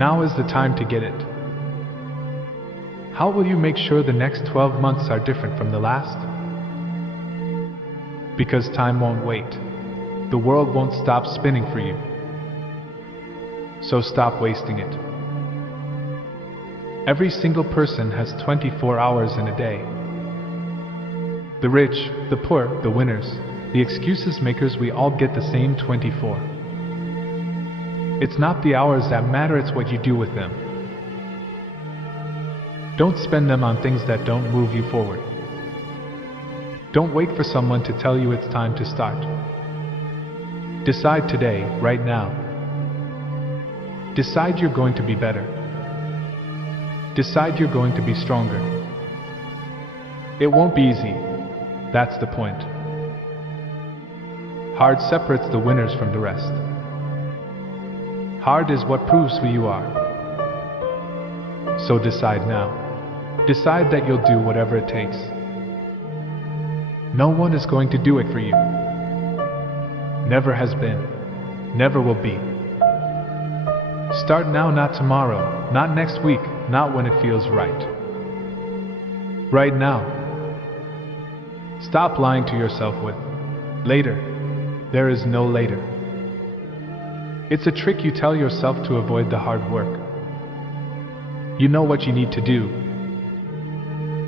Now is the time to get it. How will you make sure the next 12 months are different from the last? Because time won't wait. The world won't stop spinning for you. So stop wasting it. Every single person has 24 hours in a day. The rich, the poor, the winners, the excuses makers, we all get the same 24. It's not the hours that matter, it's what you do with them. Don't spend them on things that don't move you forward. Don't wait for someone to tell you it's time to start. Decide today, right now. Decide you're going to be better. Decide you're going to be stronger. It won't be easy. That's the point. Hard separates the winners from the rest. Hard is what proves who you are. So decide now. Decide that you'll do whatever it takes. No one is going to do it for you. Never has been. Never will be. Start now, not tomorrow, not next week, not when it feels right. Right now. Stop lying to yourself with later. There is no later. It's a trick you tell yourself to avoid the hard work. You know what you need to do.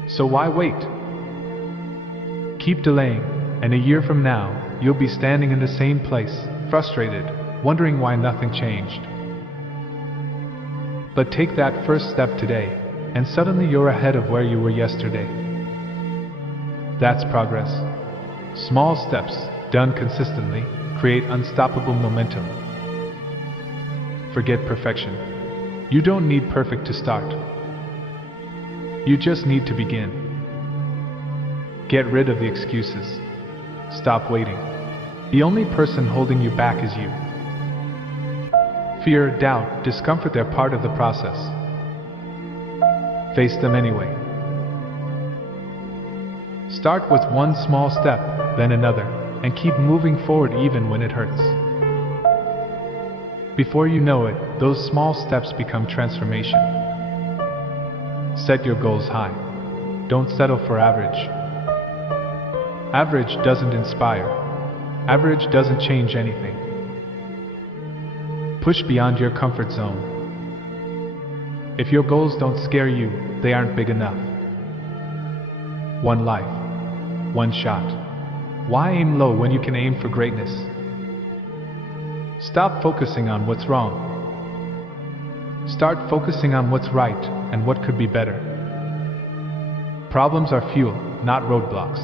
So why wait? Keep delaying, and a year from now, you'll be standing in the same place, frustrated, wondering why nothing changed. But take that first step today, and suddenly you're ahead of where you were yesterday. That's progress. Small steps, done consistently, create unstoppable momentum. Forget perfection. You don't need perfect to start. You just need to begin. Get rid of the excuses. Stop waiting. The only person holding you back is you. Fear, doubt, discomfort, they're part of the process. Face them anyway. Start with one small step, then another, and keep moving forward even when it hurts. Before you know it, those small steps become transformation. Set your goals high. Don't settle for average. Average doesn't inspire. Average doesn't change anything. Push beyond your comfort zone. If your goals don't scare you, they aren't big enough. One life. One shot. Why aim low when you can aim for greatness? Stop focusing on what's wrong. Start focusing on what's right and what could be better. Problems are fuel, not roadblocks.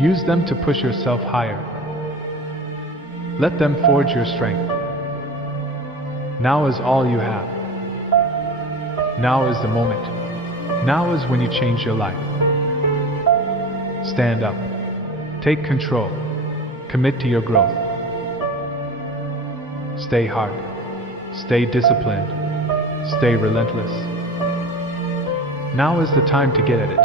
Use them to push yourself higher. Let them forge your strength. Now is all you have. Now is the moment. Now is when you change your life. Stand up. Take control. Commit to your growth. Stay hard. Stay disciplined. Stay relentless. Now is the time to get at it.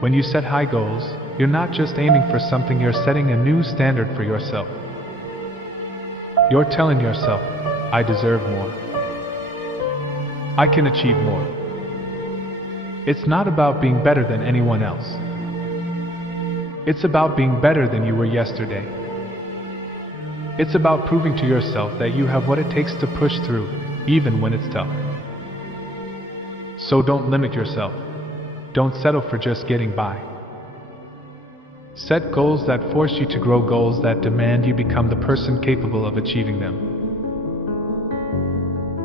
When you set high goals, you're not just aiming for something, you're setting a new standard for yourself. You're telling yourself, I deserve more. I can achieve more. It's not about being better than anyone else. It's about being better than you were yesterday. It's about proving to yourself that you have what it takes to push through, even when it's tough. So don't limit yourself. Don't settle for just getting by. Set goals that force you to grow, goals that demand you become the person capable of achieving them.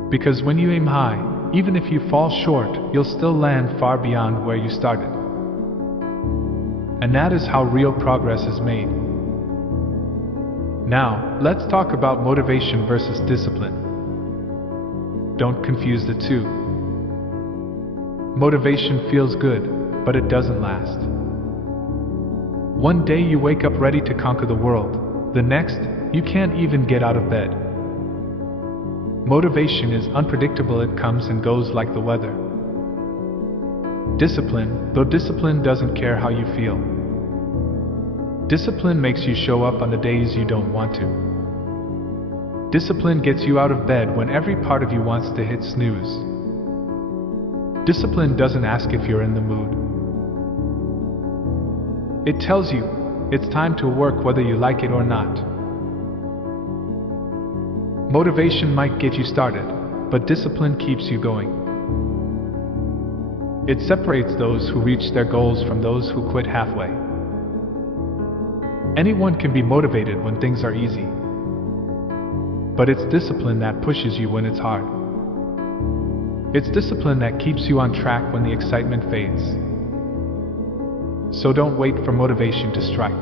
Because when you aim high, even if you fall short, you'll still land far beyond where you started. And that is how real progress is made. Now, let's talk about motivation versus discipline. Don't confuse the two. Motivation feels good, but it doesn't last. One day you wake up ready to conquer the world. The next, you can't even get out of bed. Motivation is unpredictable, it comes and goes like the weather. Discipline, though discipline doesn't care how you feel. Discipline makes you show up on the days you don't want to. Discipline gets you out of bed when every part of you wants to hit snooze. Discipline doesn't ask if you're in the mood. It tells you it's time to work whether you like it or not. Motivation might get you started, but discipline keeps you going. It separates those who reach their goals from those who quit halfway. Anyone can be motivated when things are easy, but it's discipline that pushes you when it's hard. It's discipline that keeps you on track when the excitement fades. So don't wait for motivation to strike.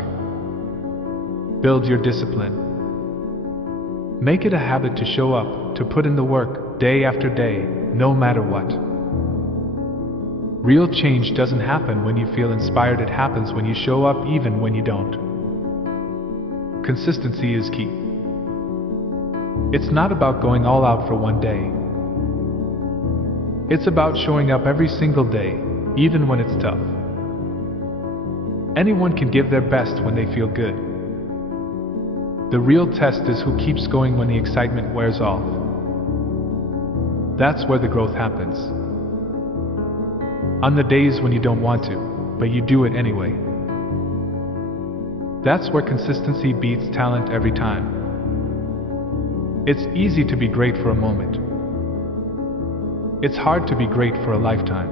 Build your discipline. Make it a habit to show up, to put in the work, day after day, no matter what. Real change doesn't happen when you feel inspired, it happens when you show up even when you don't. Consistency is key. It's not about going all out for one day. It's about showing up every single day, even when it's tough. Anyone can give their best when they feel good. The real test is who keeps going when the excitement wears off. That's where the growth happens. On the days when you don't want to, but you do it anyway. That's where consistency beats talent every time. It's easy to be great for a moment. It's hard to be great for a lifetime.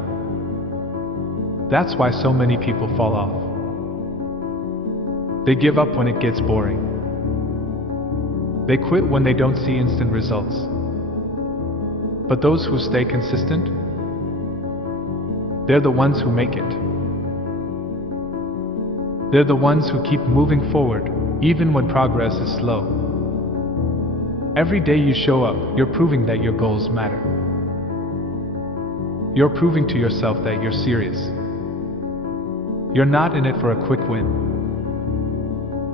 That's why so many people fall off. They give up when it gets boring. They quit when they don't see instant results. But those who stay consistent, they're the ones who make it. They're the ones who keep moving forward, even when progress is slow. Every day you show up, you're proving that your goals matter. You're proving to yourself that you're serious. You're not in it for a quick win.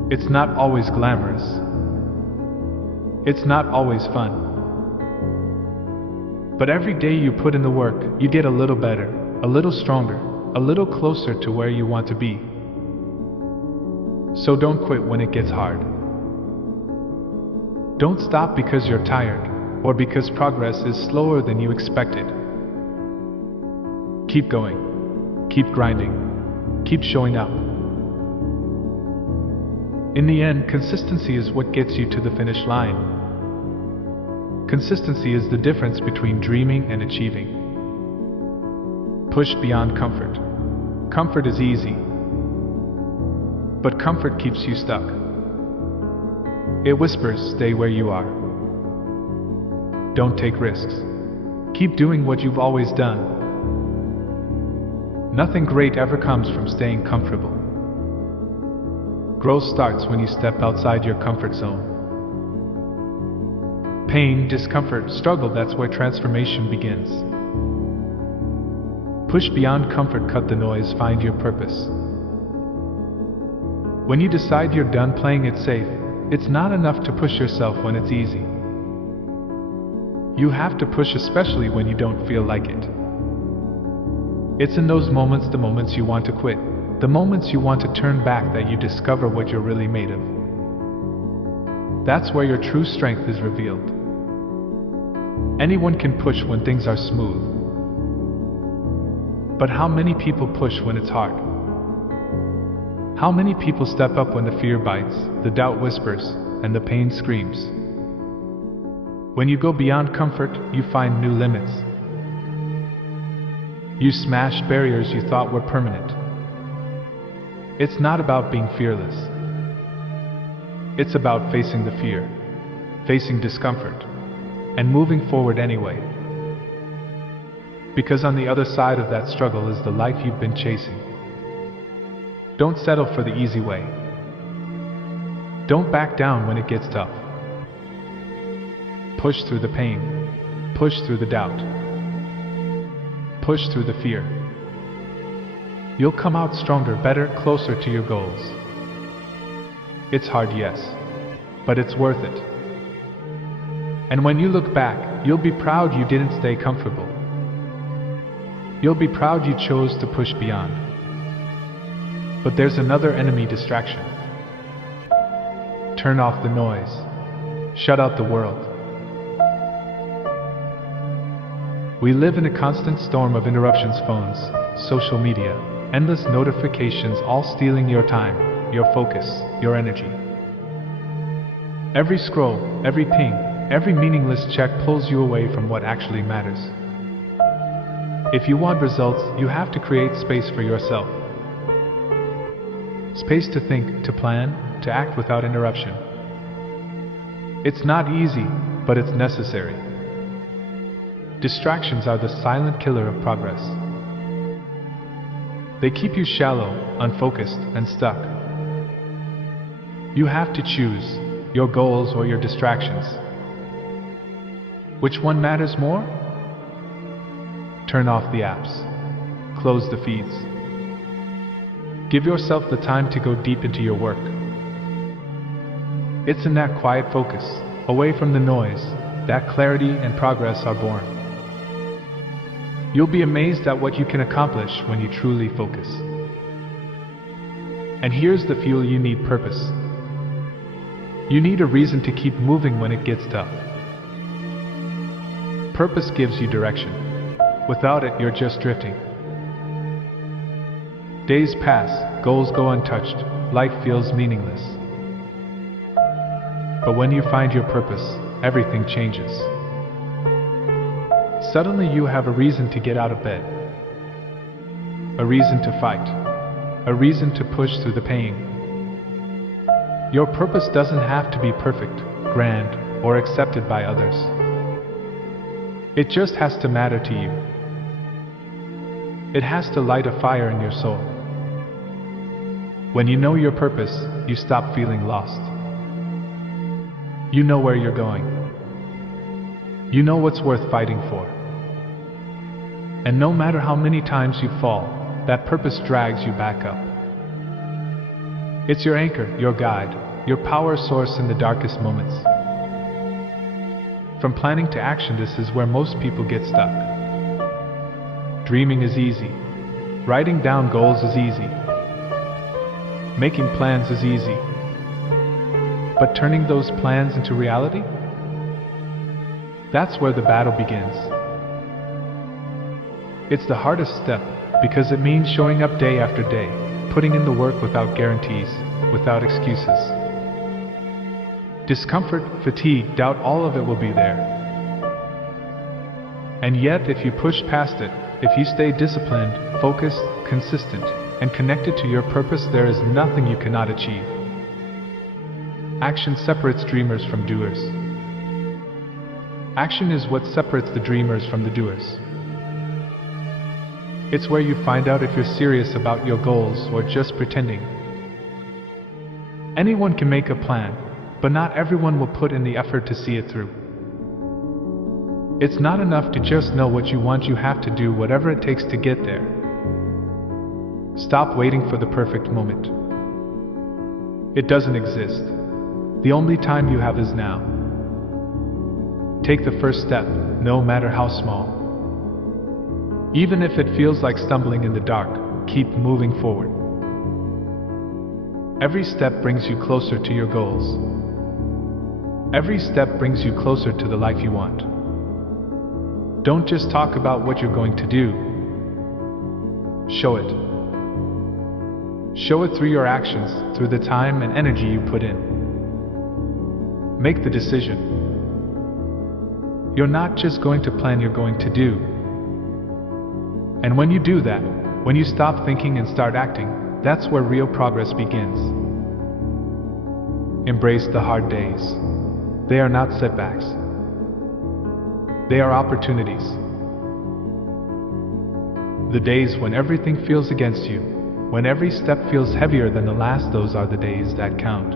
It's not always glamorous. It's not always fun. But every day you put in the work, you get a little better, a little stronger, a little closer to where you want to be. So don't quit when it gets hard. Don't stop because you're tired, or because progress is slower than you expected. Keep going. Keep grinding. Keep showing up. In the end, consistency is what gets you to the finish line. Consistency is the difference between dreaming and achieving. Push beyond comfort. Comfort is easy, but comfort keeps you stuck. It whispers, stay where you are. Don't take risks. Keep doing what you've always done. Nothing great ever comes from staying comfortable. Growth starts when you step outside your comfort zone. Pain, discomfort, struggle, that's where transformation begins. Push beyond comfort, cut the noise, find your purpose. When you decide you're done playing it safe, it's not enough to push yourself when it's easy. You have to push, especially when you don't feel like it. It's in those moments, the moments you want to quit, the moments you want to turn back, that you discover what you're really made of. That's where your true strength is revealed. Anyone can push when things are smooth. But how many people push when it's hard? How many people step up when the fear bites, the doubt whispers, and the pain screams? When you go beyond comfort, you find new limits. You smash barriers you thought were permanent. It's not about being fearless. It's about facing the fear, facing discomfort, and moving forward anyway. Because on the other side of that struggle is the life you've been chasing. Don't settle for the easy way. Don't back down when it gets tough. Push through the pain. Push through the doubt. Push through the fear. You'll come out stronger, better, closer to your goals. It's hard, yes, but it's worth it. And when you look back, you'll be proud you didn't stay comfortable. You'll be proud you chose to push beyond. But there's another enemy: distraction. Turn off the noise. Shut out the world. We live in a constant storm of interruptions: phones, social media, endless notifications, all stealing your time, your focus, your energy. Every scroll, every ping, every meaningless check pulls you away from what actually matters. If you want results, you have to create space for yourself. Space to think, to plan, to act without interruption. It's not easy, but it's necessary. Distractions are the silent killer of progress. They keep you shallow, unfocused, and stuck. You have to choose your goals or your distractions. Which one matters more? Turn off the apps. Close the feeds. Give yourself the time to go deep into your work. It's in that quiet focus, away from the noise, that clarity and progress are born. You'll be amazed at what you can accomplish when you truly focus. And here's the fuel you need: purpose. You need a reason to keep moving when it gets tough. Purpose gives you direction. Without it, you're just drifting. Days pass, goals go untouched, life feels meaningless. But when you find your purpose, everything changes. Suddenly you have a reason to get out of bed, a reason to fight, a reason to push through the pain. Your purpose doesn't have to be perfect, grand, or accepted by others. It just has to matter to you. It has to light a fire in your soul. When you know your purpose, you stop feeling lost. You know where you're going. You know what's worth fighting for. And no matter how many times you fall, that purpose drags you back up. It's your anchor, your guide, your power source in the darkest moments. From planning to action, this is where most people get stuck. Dreaming is easy. Writing down goals is easy. Making plans is easy. But turning those plans into reality? That's where the battle begins. It's the hardest step, because it means showing up day after day, putting in the work without guarantees, without excuses. Discomfort, fatigue, doubt, all of it will be there. And yet, if you push past it, if you stay disciplined, focused, consistent, and connected to your purpose, there is nothing you cannot achieve. Action separates dreamers from doers. Action is what separates the dreamers from the doers. It's where you find out if you're serious about your goals or just pretending. Anyone can make a plan, but not everyone will put in the effort to see it through. It's not enough to just know what you want, you have to do whatever it takes to get there. Stop waiting for the perfect moment. It doesn't exist. The only time you have is now. Take the first step, no matter how small. Even if it feels like stumbling in the dark, keep moving forward. Every step brings you closer to your goals. Every step brings you closer to the life you want. Don't just talk about what you're going to do. Show it. Show it through your actions, through the time and energy you put in. Make the decision. You're not just going to plan, you're going to do. And when you do that, when you stop thinking and start acting, that's where real progress begins. Embrace the hard days. They are not setbacks. They are opportunities. The days when everything feels against you, when every step feels heavier than the last, those are the days that count.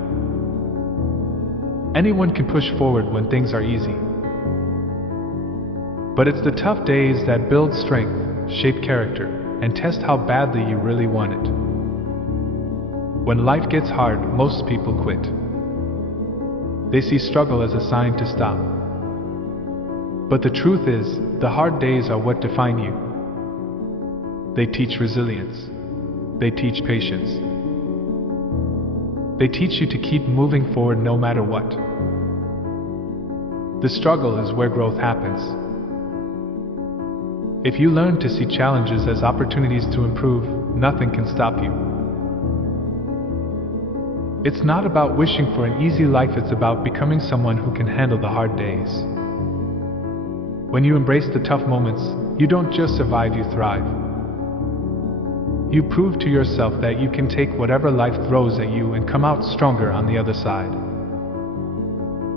Anyone can push forward when things are easy. But it's the tough days that build strength, shape character, and test how badly you really want it. When life gets hard, most people quit. They see struggle as a sign to stop. But the truth is, the hard days are what define you. They teach resilience. They teach patience. They teach you to keep moving forward no matter what. The struggle is where growth happens. If you learn to see challenges as opportunities to improve, nothing can stop you. It's not about wishing for an easy life, it's about becoming someone who can handle the hard days. When you embrace the tough moments, you don't just survive, you thrive. You prove to yourself that you can take whatever life throws at you and come out stronger on the other side.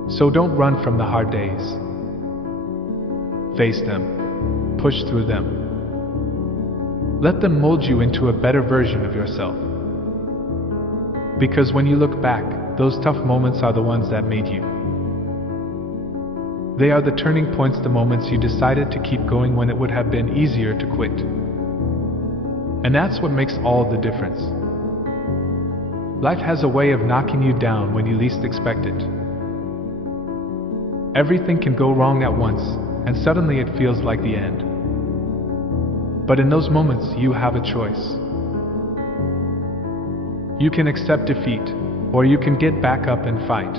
So don't run from the hard days. Face them. Push through them. Let them mold you into a better version of yourself. Because when you look back, those tough moments are the ones that made you. They are the turning points, the moments you decided to keep going when it would have been easier to quit. And that's what makes all the difference. Life has a way of knocking you down when you least expect it. Everything can go wrong at once, and suddenly it feels like the end. But in those moments, you have a choice. You can accept defeat, or you can get back up and fight.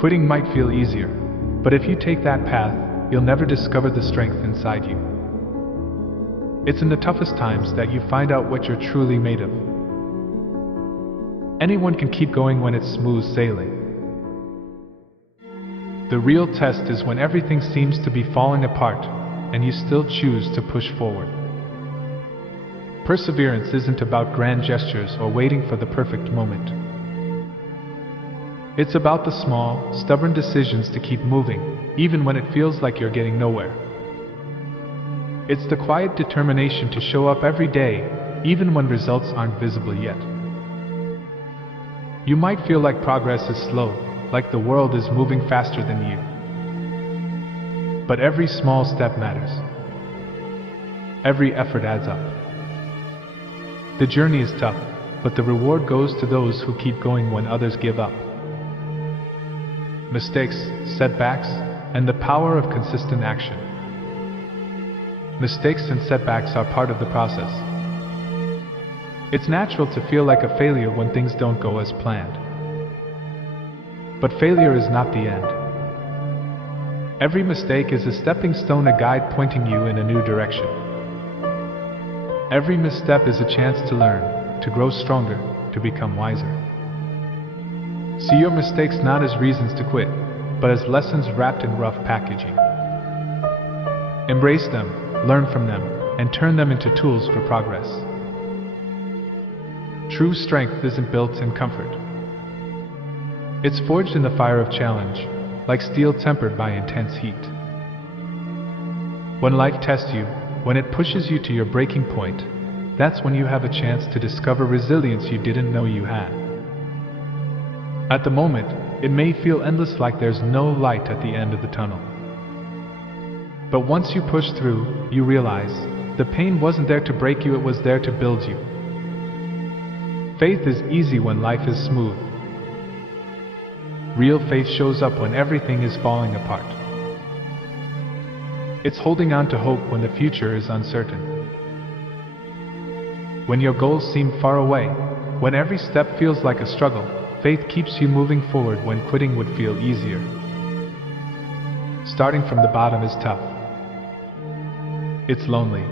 Quitting might feel easier, but if you take that path, you'll never discover the strength inside you. It's in the toughest times that you find out what you're truly made of. Anyone can keep going when it's smooth sailing. The real test is when everything seems to be falling apart, and you still choose to push forward. Perseverance isn't about grand gestures or waiting for the perfect moment. It's about the small, stubborn decisions to keep moving, even when it feels like you're getting nowhere. It's the quiet determination to show up every day, even when results aren't visible yet. You might feel like progress is slow, like the world is moving faster than you. But every small step matters. Every effort adds up. The journey is tough, but the reward goes to those who keep going when others give up. Mistakes, setbacks, and the power of consistent action. Mistakes and setbacks are part of the process. It's natural to feel like a failure when things don't go as planned. But failure is not the end. Every mistake is a stepping stone, a guide pointing you in a new direction. Every misstep is a chance to learn, to grow stronger, to become wiser. See your mistakes not as reasons to quit, but as lessons wrapped in rough packaging. Embrace them, learn from them, and turn them into tools for progress. True strength isn't built in comfort. It's forged in the fire of challenge, like steel tempered by intense heat. When life tests you, when it pushes you to your breaking point, that's when you have a chance to discover resilience you didn't know you had. At the moment, it may feel endless, like there's no light at the end of the tunnel. But once you push through, you realize the pain wasn't there to break you, it was there to build you. Faith is easy when life is smooth. Real faith shows up when everything is falling apart. It's holding on to hope when the future is uncertain. When your goals seem far away, when every step feels like a struggle, faith keeps you moving forward when quitting would feel easier. Starting from the bottom is tough. It's lonely,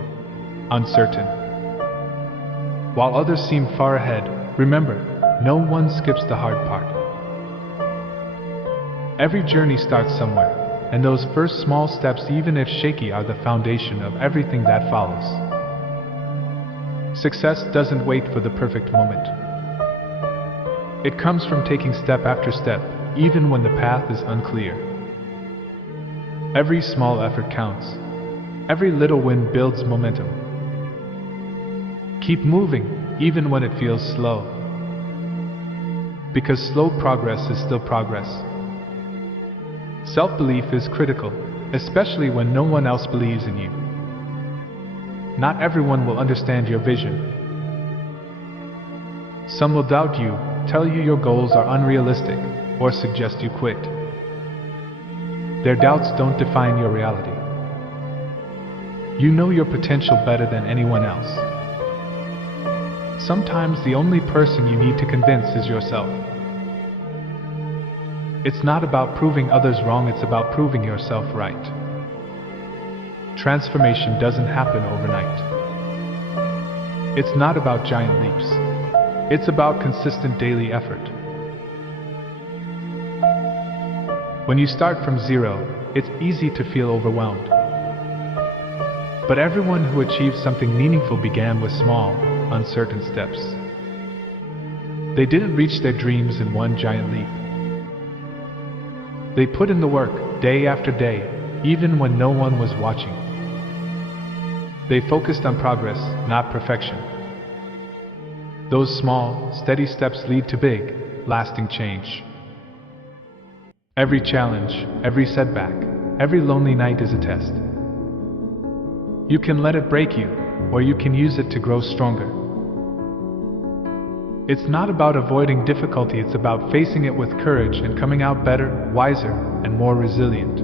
uncertain. While others seem far ahead, remember, no one skips the hard part. Every journey starts somewhere, and those first small steps, even if shaky, are the foundation of everything that follows. Success doesn't wait for the perfect moment. It comes from taking step after step, even when the path is unclear. Every small effort counts. Every little win builds momentum. Keep moving, even when it feels slow. Because slow progress is still progress. Self-belief is critical, especially when no one else believes in you. Not everyone will understand your vision. Some will doubt you, tell you your goals are unrealistic, or suggest you quit. Their doubts don't define your reality. You know your potential better than anyone else. Sometimes the only person you need to convince is yourself. It's not about proving others wrong, it's about proving yourself right. Transformation doesn't happen overnight. It's not about giant leaps. It's about consistent daily effort. When you start from zero, it's easy to feel overwhelmed. But everyone who achieved something meaningful began with small, uncertain steps. They didn't reach their dreams in one giant leap. They put in the work, day after day, even when no one was watching. They focused on progress, not perfection. Those small, steady steps lead to big, lasting change. Every challenge, every setback, every lonely night is a test. You can let it break you, or you can use it to grow stronger. It's not about avoiding difficulty, it's about facing it with courage and coming out better, wiser, and more resilient.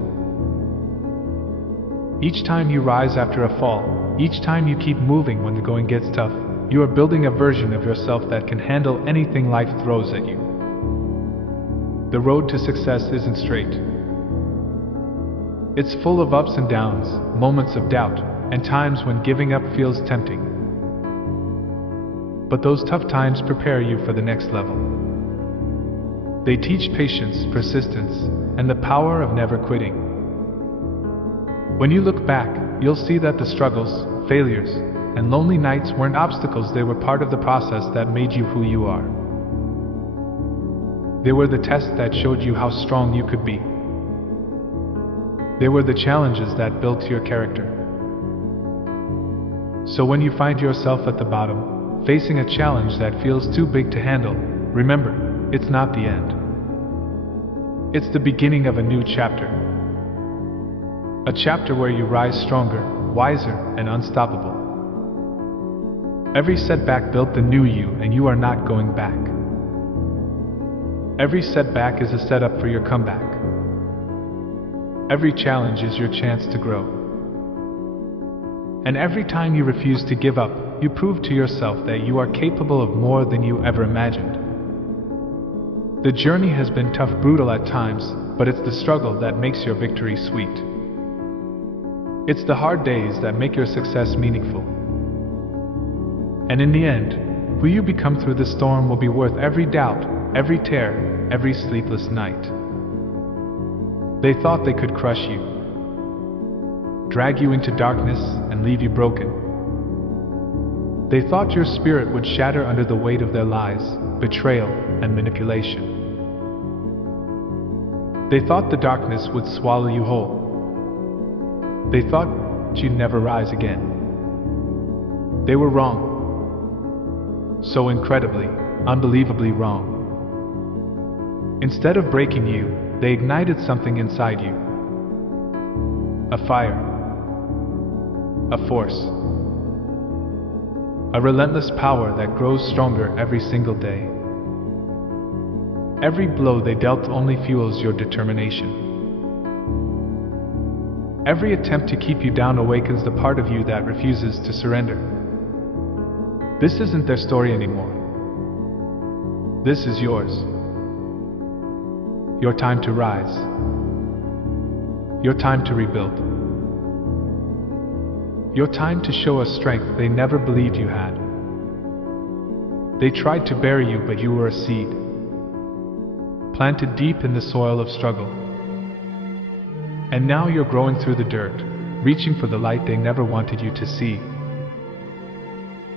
Each time you rise after a fall, each time you keep moving when the going gets tough, you are building a version of yourself that can handle anything life throws at you. The road to success isn't straight. It's full of ups and downs, moments of doubt, and times when giving up feels tempting. But those tough times prepare you for the next level. They teach patience, persistence, and the power of never quitting. When you look back, you'll see that the struggles, failures, and lonely nights weren't obstacles, they were part of the process that made you who you are. They were the tests that showed you how strong you could be. They were the challenges that built your character. So when you find yourself at the bottom, facing a challenge that feels too big to handle, remember, it's not the end. It's the beginning of a new chapter. A chapter where you rise stronger, wiser, and unstoppable. Every setback built the new you, and you are not going back. Every setback is a setup for your comeback. Every challenge is your chance to grow. And every time you refuse to give up, you prove to yourself that you are capable of more than you ever imagined. The journey has been tough, brutal at times, but it's the struggle that makes your victory sweet. It's the hard days that make your success meaningful. And in the end, who you become through the storm will be worth every doubt, every tear, every sleepless night. They thought they could crush you, drag you into darkness, and leave you broken. They thought your spirit would shatter under the weight of their lies, betrayal, and manipulation. They thought the darkness would swallow you whole. They thought you'd never rise again. They were wrong. So incredibly, unbelievably wrong. Instead of breaking you, they ignited something inside you. A fire. A force. A relentless power that grows stronger every single day. Every blow they dealt only fuels your determination. Every attempt to keep you down awakens the part of you that refuses to surrender. This isn't their story anymore. This is yours. Your time to rise. Your time to rebuild. Your time to show a strength they never believed you had. They tried to bury you, but you were a seed, planted deep in the soil of struggle. And now you're growing through the dirt, reaching for the light they never wanted you to see.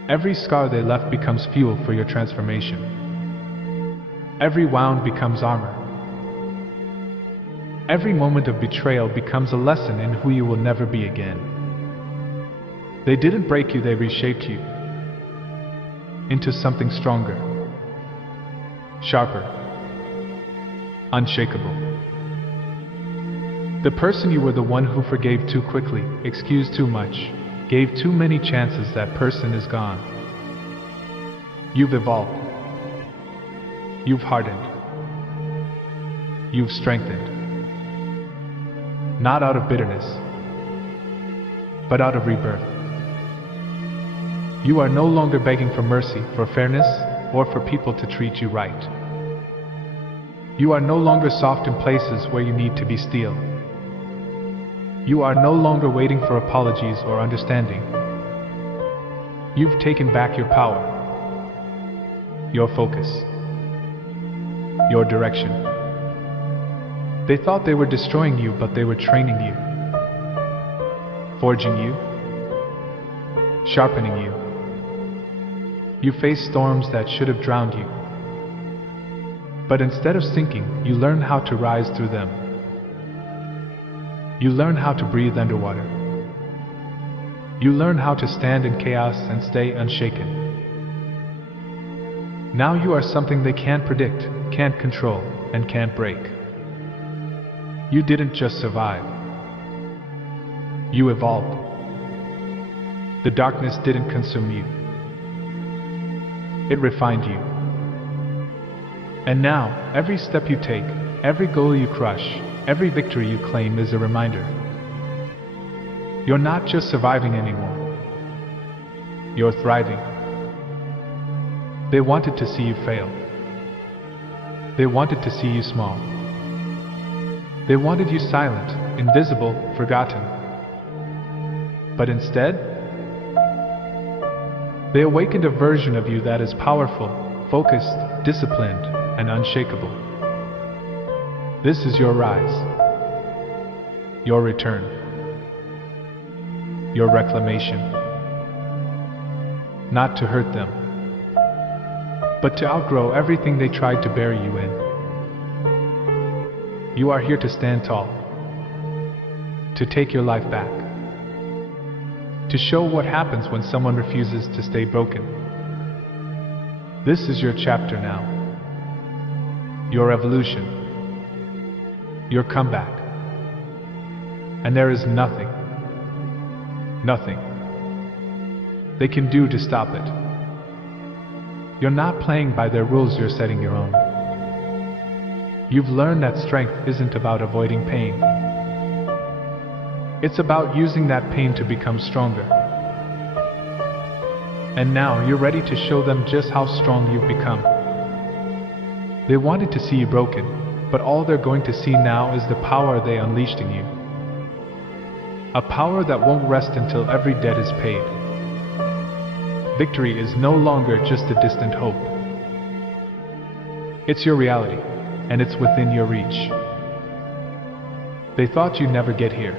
Every scar they left becomes fuel for your transformation. Every wound becomes armor. Every moment of betrayal becomes a lesson in who you will never be again. They didn't break you, they reshaped you into something stronger, sharper, unshakable. The person you were, the one who forgave too quickly, excused too much, gave too many chances, that person is gone. You've evolved. You've hardened. You've strengthened. Not out of bitterness, but out of rebirth. You are no longer begging for mercy, for fairness, or for people to treat you right. You are no longer soft in places where you need to be steel. You are no longer waiting for apologies or understanding. You've taken back your power, your focus, your direction. They thought they were destroying you, but they were training you, forging you, sharpening you. You faced storms that should have drowned you. But instead of sinking, you learn how to rise through them. You learn how to breathe underwater. You learn how to stand in chaos and stay unshaken. Now you are something they can't predict, can't control, and can't break. You didn't just survive. You evolved. The darkness didn't consume you. It refined you. And now, every step you take, every goal you crush, every victory you claim is a reminder. You're not just surviving anymore. You're thriving. They wanted to see you fail. They wanted to see you small. They wanted you silent, invisible, forgotten. But instead, they awakened a version of you that is powerful, focused, disciplined, and unshakable. This is your rise, your return, your reclamation. Not to hurt them, but to outgrow everything they tried to bury you in. You are here to stand tall, to take your life back, to show what happens when someone refuses to stay broken. This is your chapter now, your evolution, your comeback. And there is nothing they can do to stop it. You're not playing by their rules, you're setting your own. You've learned that strength isn't about avoiding pain. It's about using that pain to become stronger. And now you're ready to show them just how strong you've become. They wanted to see you broken, but all they're going to see now is the power they unleashed in you. A power that won't rest until every debt is paid. Victory is no longer just a distant hope. It's your reality, and it's within your reach. They thought you'd never get here,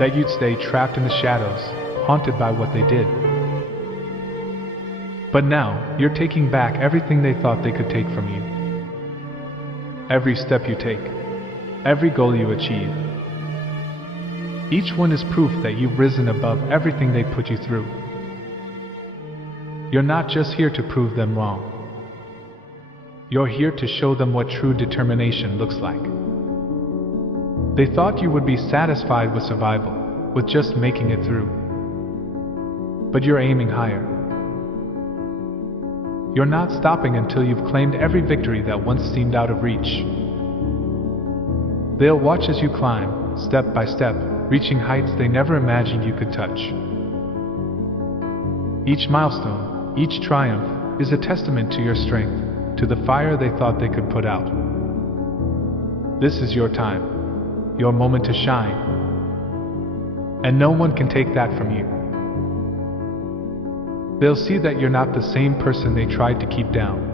that you'd stay trapped in the shadows, haunted by what they did. But now, you're taking back everything they thought they could take from you. Every step you take, every goal you achieve, each one is proof that you've risen above everything they put you through. You're not just here to prove them wrong. You're here to show them what true determination looks like. They thought you would be satisfied with survival, with just making it through. But you're aiming higher. You're not stopping until you've claimed every victory that once seemed out of reach. They'll watch as you climb, step by step, reaching heights they never imagined you could touch. Each milestone, each triumph, is a testament to your strength, to the fire they thought they could put out. This is your time, your moment to shine. And no one can take that from you. They'll see that you're not the same person they tried to keep down.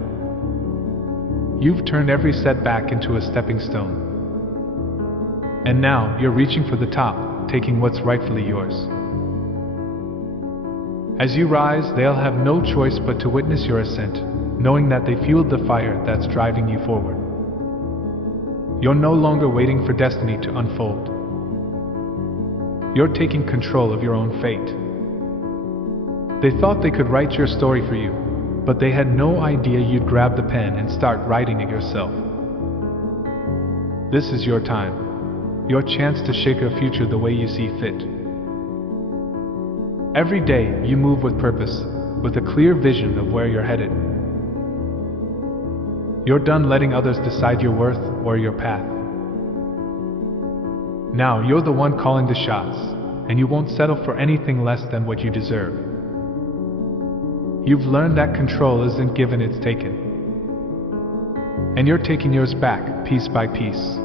You've turned every setback into a stepping stone. And now you're reaching for the top, taking what's rightfully yours. As you rise, they'll have no choice but to witness your ascent, knowing that they fueled the fire that's driving you forward. You're no longer waiting for destiny to unfold. You're taking control of your own fate. They thought they could write your story for you, but they had no idea you'd grab the pen and start writing it yourself. This is your time, your chance to shape your future the way you see fit. Every day, you move with purpose, with a clear vision of where you're headed. You're done letting others decide your worth or your path. Now you're the one calling the shots, and you won't settle for anything less than what you deserve. You've learned that control isn't given, it's taken. And you're taking yours back, piece by piece.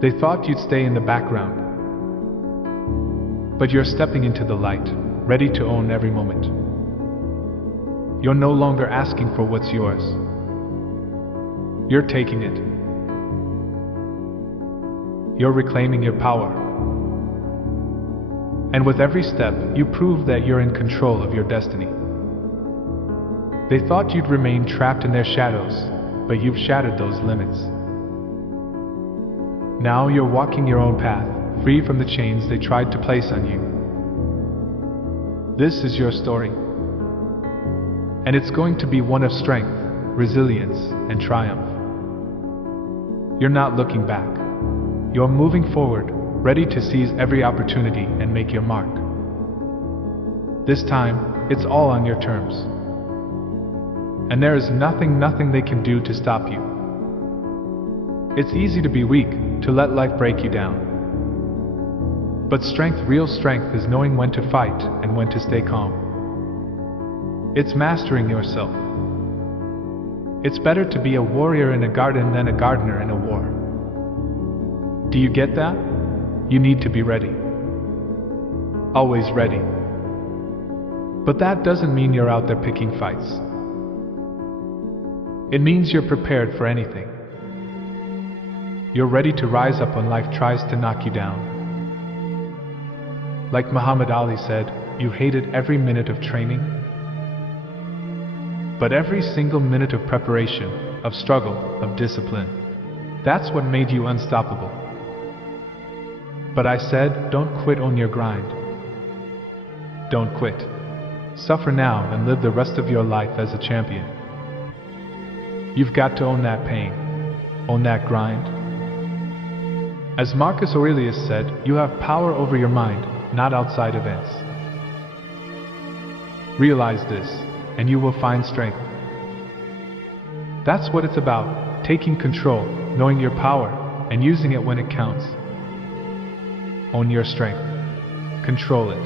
They thought you'd stay in the background. But you're stepping into the light, ready to own every moment. You're no longer asking for what's yours. You're taking it. You're reclaiming your power. And with every step, you prove that you're in control of your destiny. They thought you'd remain trapped in their shadows, but you've shattered those limits. Now you're walking your own path, free from the chains they tried to place on you. This is your story. And it's going to be one of strength, resilience, and triumph. You're not looking back. You're moving forward, ready to seize every opportunity and make your mark. This time, it's all on your terms. And there is nothing they can do to stop you. It's easy to be weak, to let life break you down. But strength, real strength, is knowing when to fight and when to stay calm. It's mastering yourself. It's better to be a warrior in a garden than a gardener in a war. Do you get that? You need to be ready. Always ready. But that doesn't mean you're out there picking fights. It means you're prepared for anything. You're ready to rise up when life tries to knock you down. Like Muhammad Ali said, you hated every minute of training, but every single minute of preparation, of struggle, of discipline. That's what made you unstoppable. But I said, don't quit on your grind. Don't quit. Suffer now and live the rest of your life as a champion. You've got to own that pain. Own that grind. As Marcus Aurelius said, you have power over your mind, not outside events. Realize this, and you will find strength. That's what it's about, taking control, knowing your power, and using it when it counts. Own your strength. Control it.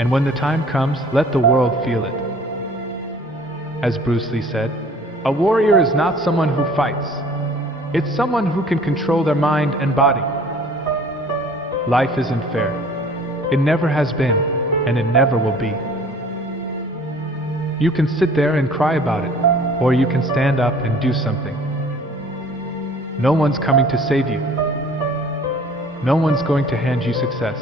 And when the time comes, let the world feel it. As Bruce Lee said, a warrior is not someone who fights. It's someone who can control their mind and body. Life isn't fair. It never has been, and it never will be. You can sit there and cry about it, or you can stand up and do something. No one's coming to save you. No one's going to hand you success.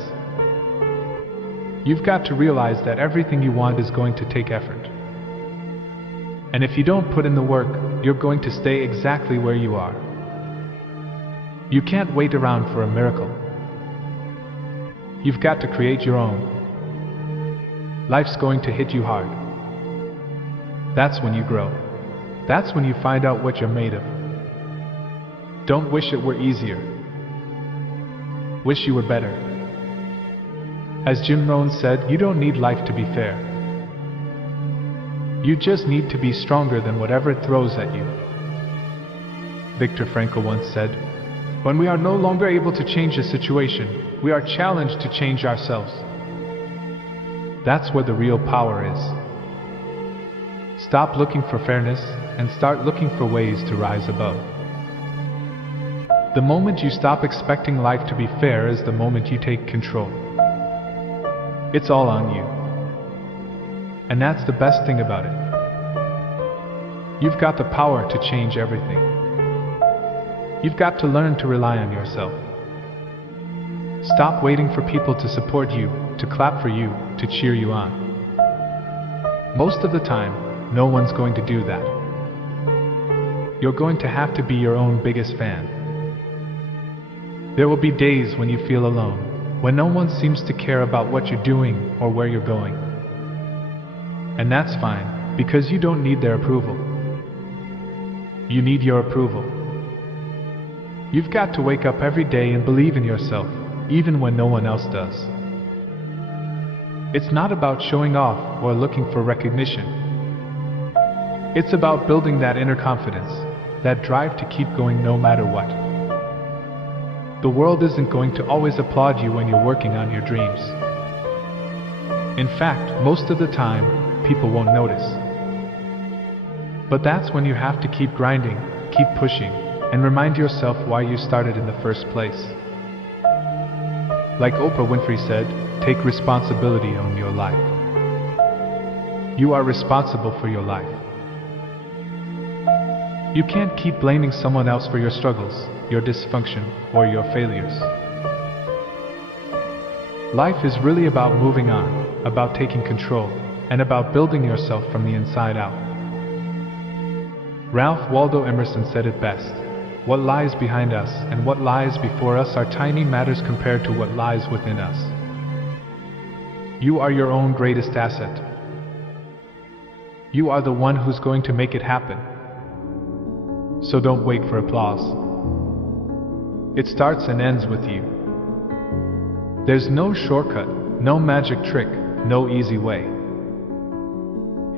You've got to realize that everything you want is going to take effort. And if you don't put in the work, you're going to stay exactly where you are. You can't wait around for a miracle. You've got to create your own. Life's going to hit you hard. That's when you grow. That's when you find out what you're made of. Don't wish it were easier. Wish you were better. As Jim Rohn said, you don't need life to be fair. You just need to be stronger than whatever it throws at you. Viktor Frankl once said, when we are no longer able to change a situation, we are challenged to change ourselves. That's where the real power is. Stop looking for fairness and start looking for ways to rise above. The moment you stop expecting life to be fair is the moment you take control. It's all on you. And that's the best thing about it. You've got the power to change everything. You've got to learn to rely on yourself. Stop waiting for people to support you, to clap for you, to cheer you on. Most of the time, no one's going to do that. You're going to have to be your own biggest fan. There will be days when you feel alone, when no one seems to care about what you're doing or where you're going. And that's fine, because you don't need their approval. You need your approval. You've got to wake up every day and believe in yourself, even when no one else does. It's not about showing off or looking for recognition. It's about building that inner confidence, that drive to keep going no matter what. The world isn't going to always applaud you when you're working on your dreams. In fact, most of the time, people won't notice. But that's when you have to keep grinding, keep pushing, and remind yourself why you started in the first place. Like Oprah Winfrey said, take responsibility on your life. You are responsible for your life. You can't keep blaming someone else for your struggles, your dysfunction, or your failures. Life is really about moving on, about taking control, and about building yourself from the inside out. Ralph Waldo Emerson said it best: what lies behind us and what lies before us are tiny matters compared to what lies within us. You are your own greatest asset. You are the one who's going to make it happen. So don't wait for applause. It starts and ends with you. There's no shortcut, no magic trick, no easy way.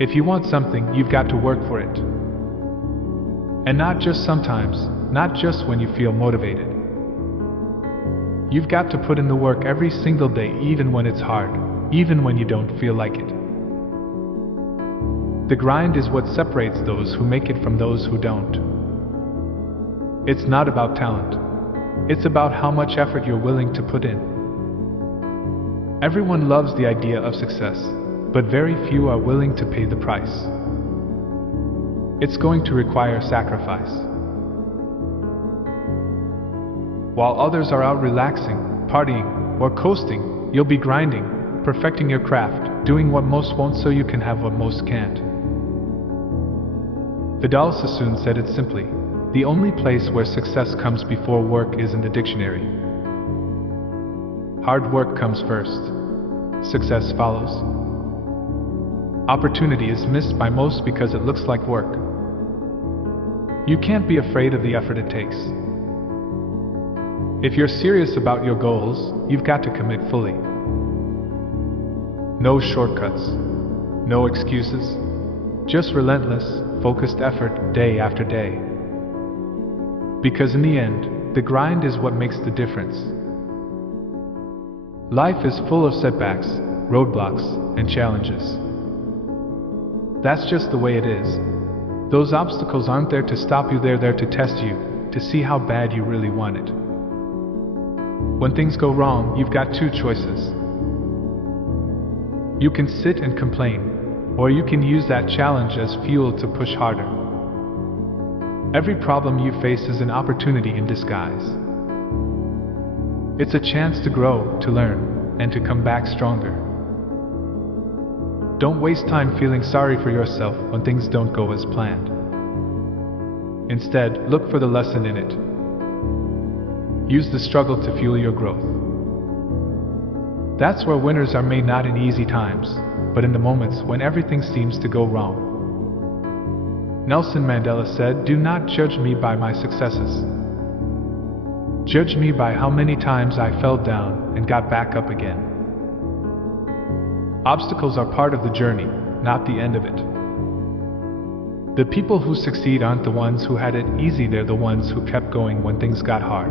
If you want something, you've got to work for it. And not just sometimes, not just when you feel motivated. You've got to put in the work every single day, even when it's hard, even when you don't feel like it. The grind is what separates those who make it from those who don't. It's not about talent. It's about how much effort you're willing to put in. Everyone loves the idea of success, but very few are willing to pay the price. It's going to require sacrifice. While others are out relaxing, partying, or coasting, you'll be grinding, perfecting your craft, doing what most won't so you can have what most can't. Vidal Sassoon said it simply: the only place where success comes before work is in the dictionary. Hard work comes first. Success follows. Opportunity is missed by most because it looks like work. You can't be afraid of the effort it takes. If you're serious about your goals, you've got to commit fully. No shortcuts. No excuses. Just relentless, focused effort day after day. Because in the end, the grind is what makes the difference. Life is full of setbacks, roadblocks, and challenges. That's just the way it is. Those obstacles aren't there to stop you, they're there to test you, to see how bad you really want it. When things go wrong, you've got two choices. You can sit and complain, or you can use that challenge as fuel to push harder. Every problem you face is an opportunity in disguise. It's a chance to grow, to learn, and to come back stronger. Don't waste time feeling sorry for yourself when things don't go as planned. Instead, look for the lesson in it. Use the struggle to fuel your growth. That's where winners are made, not in easy times, but in the moments when everything seems to go wrong. Nelson Mandela said, "Do not judge me by my successes. Judge me by how many times I fell down and got back up again." Obstacles are part of the journey, not the end of it. The people who succeed aren't the ones who had it easy, they're the ones who kept going when things got hard.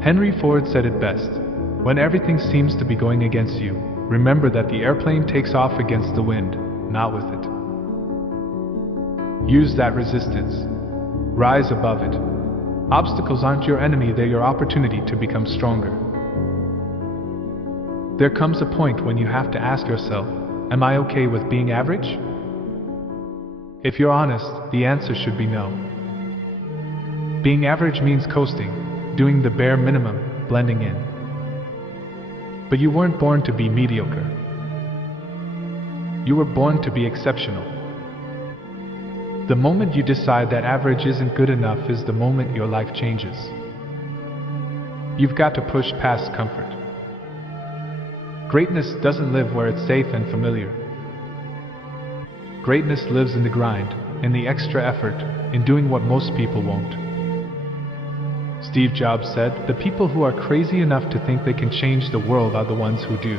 Henry Ford said it best: when everything seems to be going against you, remember that the airplane takes off against the wind, not with it. Use that resistance. Rise above it. Obstacles aren't your enemy, they're your opportunity to become stronger. There comes a point when you have to ask yourself, am I okay with being average? If you're honest, the answer should be no. Being average means coasting, doing the bare minimum, blending in. But you weren't born to be mediocre. You were born to be exceptional. The moment you decide that average isn't good enough is the moment your life changes. You've got to push past comfort. Greatness doesn't live where it's safe and familiar. Greatness lives in the grind, in the extra effort, in doing what most people won't. Steve Jobs said, "The people who are crazy enough to think they can change the world are the ones who do."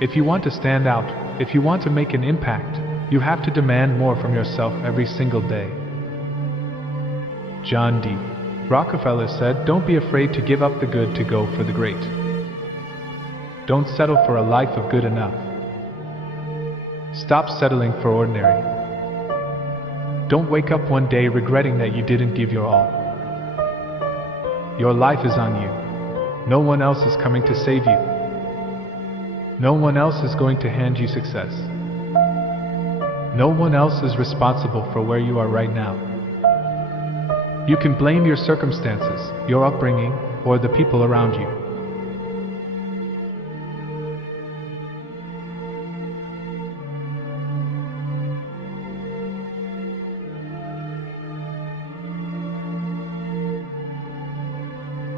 If you want to stand out, if you want to make an impact, you have to demand more from yourself every single day. John D. Rockefeller said, "Don't be afraid to give up the good to go for the great. Don't settle for a life of good enough. Stop settling for ordinary. Don't wake up one day regretting that you didn't give your all. Your life is on you. No one else is coming to save you. No one else is going to hand you success. No one else is responsible for where you are right now. You can blame your circumstances, your upbringing, or the people around you.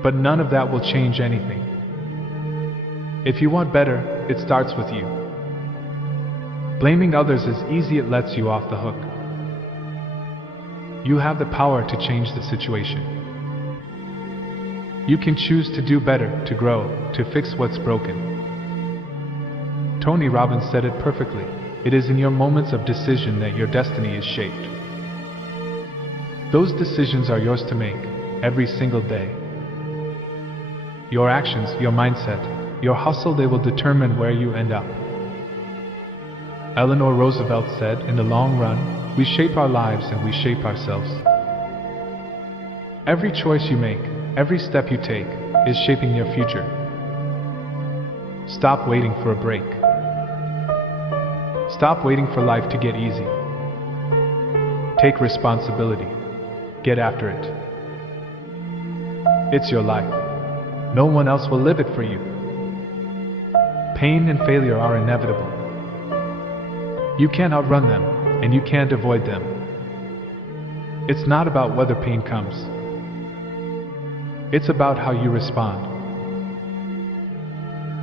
But none of that will change anything. If you want better, it starts with you. Blaming others is easy, it lets you off the hook. You have the power to change the situation. You can choose to do better, to grow, to fix what's broken. Tony Robbins said it perfectly. It is in your moments of decision that your destiny is shaped. Those decisions are yours to make, every single day. Your actions, your mindset, your hustle, they will determine where you end up. Eleanor Roosevelt said, in the long run, we shape our lives and we shape ourselves. Every choice you make, every step you take, is shaping your future. Stop waiting for a break. Stop waiting for life to get easy. Take responsibility. Get after it. It's your life. No one else will live it for you. Pain and failure are inevitable. You can't outrun them, and you can't avoid them. It's not about whether pain comes. It's about how you respond.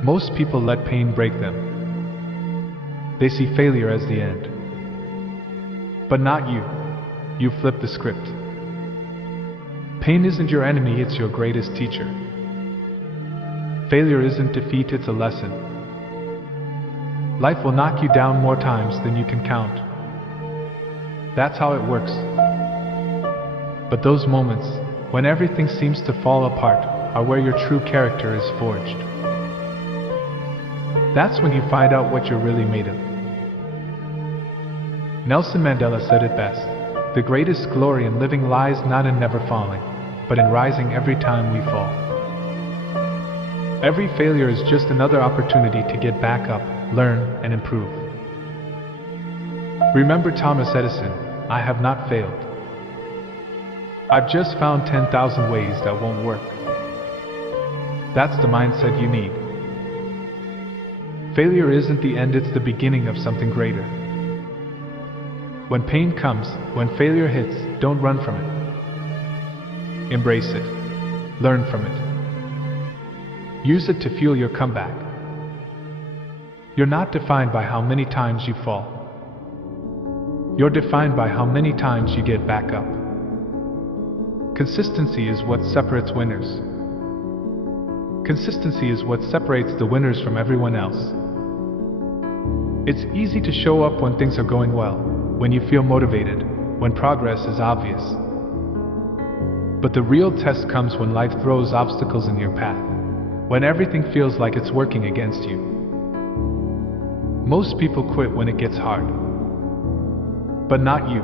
Most people let pain break them. They see failure as the end. But not you. You flip the script. Pain isn't your enemy, it's your greatest teacher. Failure isn't defeat, it's a lesson. Life will knock you down more times than you can count. That's how it works. But those moments, when everything seems to fall apart, are where your true character is forged. That's when you find out what you're really made of. Nelson Mandela said it best. The greatest glory in living lies not in never falling, but in rising every time we fall. Every failure is just another opportunity to get back up, learn, and improve. Remember Thomas Edison, I have not failed. I've just found 10,000 ways that won't work. That's the mindset you need. Failure isn't the end, it's the beginning of something greater. When pain comes, when failure hits, don't run from it. Embrace it. Learn from it. Use it to fuel your comeback. You're not defined by how many times you fall. You're defined by how many times you get back up. Consistency is what separates winners. Consistency is what separates the winners from everyone else. It's easy to show up when things are going well, when you feel motivated, when progress is obvious. But the real test comes when life throws obstacles in your path, when everything feels like it's working against you. Most people quit when it gets hard. But not you.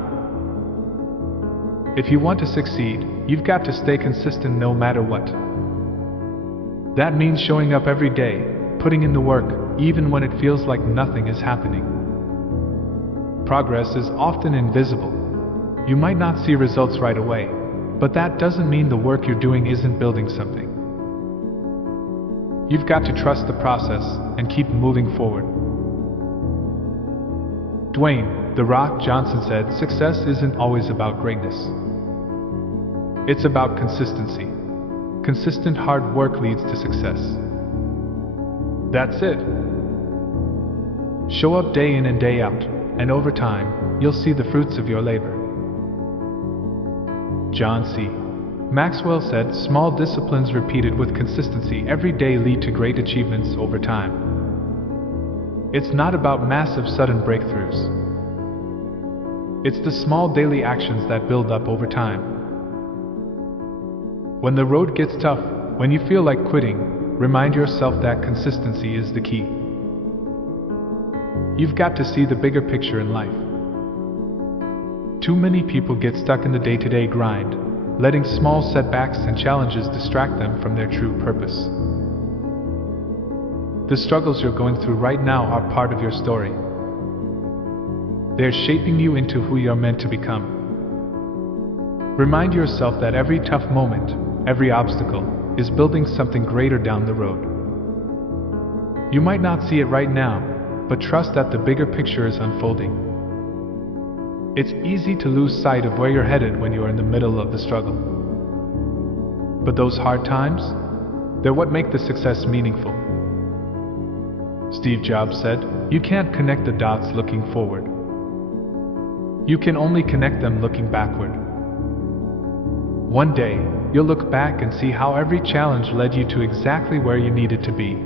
If you want to succeed, you've got to stay consistent no matter what. That means showing up every day, putting in the work, even when it feels like nothing is happening. Progress is often invisible. You might not see results right away, but that doesn't mean the work you're doing isn't building something. You've got to trust the process and keep moving forward. Dwayne "The Rock" Johnson said, "Success isn't always about greatness. It's about consistency. Consistent hard work leads to success." That's it. Show up day in and day out, and over time, you'll see the fruits of your labor. John C. Maxwell said, "Small disciplines repeated with consistency every day lead to great achievements over time." It's not about massive sudden breakthroughs. It's the small daily actions that build up over time. When the road gets tough, when you feel like quitting, remind yourself that consistency is the key. You've got to see the bigger picture in life. Too many people get stuck in the day-to-day grind, letting small setbacks and challenges distract them from their true purpose. The struggles you're going through right now are part of your story. They're shaping you into who you're meant to become. Remind yourself that every tough moment, every obstacle, is building something greater down the road. You might not see it right now, but trust that the bigger picture is unfolding. It's easy to lose sight of where you're headed when you're in the middle of the struggle. But those hard times, they're what make the success meaningful. Steve Jobs said, "You can't connect the dots looking forward. You can only connect them looking backward." One day, you'll look back and see how every challenge led you to exactly where you needed to be.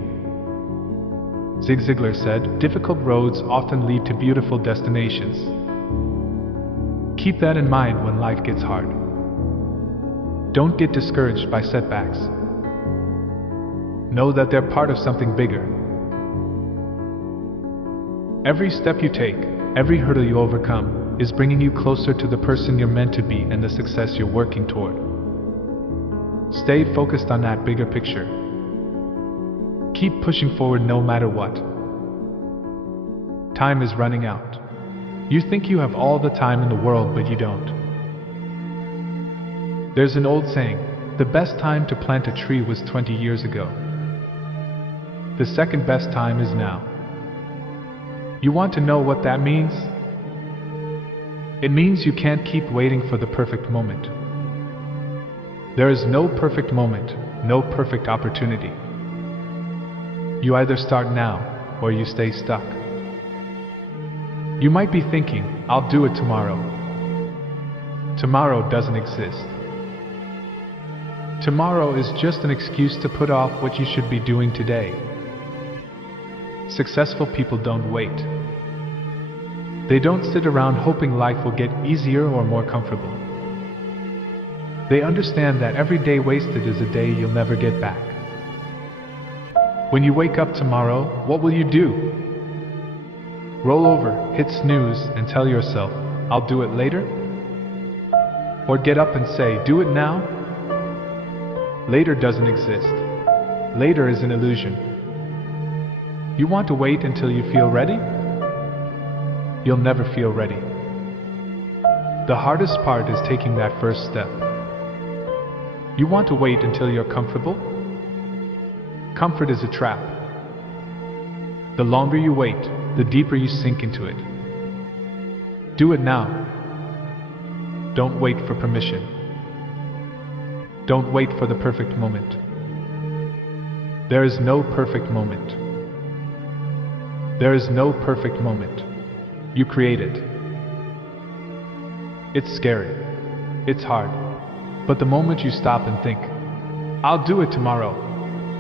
Zig Ziglar said, "Difficult roads often lead to beautiful destinations." Keep that in mind when life gets hard. Don't get discouraged by setbacks. Know that they're part of something bigger. Every step you take, every hurdle you overcome, is bringing you closer to the person you're meant to be and the success you're working toward. Stay focused on that bigger picture. Keep pushing forward no matter what. Time is running out. You think you have all the time in the world, but you don't. There's an old saying, the best time to plant a tree was 20 years ago. The second best time is now. You want to know what that means? It means you can't keep waiting for the perfect moment. There is no perfect moment, no perfect opportunity. You either start now, or you stay stuck. You might be thinking, "I'll do it tomorrow." Tomorrow doesn't exist. Tomorrow is just an excuse to put off what you should be doing today. Successful people don't wait. They don't sit around hoping life will get easier or more comfortable. They understand that every day wasted is a day you'll never get back. When you wake up tomorrow, what will you do? Roll over, hit snooze, and tell yourself, "I'll do it later"? Or get up and say, "Do it now"? Later doesn't exist. Later is an illusion. You want to wait until you feel ready? You'll never feel ready. The hardest part is taking that first step. You want to wait until you're comfortable? Comfort is a trap. The longer you wait, the deeper you sink into it. Do it now. Don't wait for permission. Don't wait for the perfect moment. There is no perfect moment. There is no perfect moment. You create it. It's scary. It's hard. But the moment you stop and think, "I'll do it tomorrow,"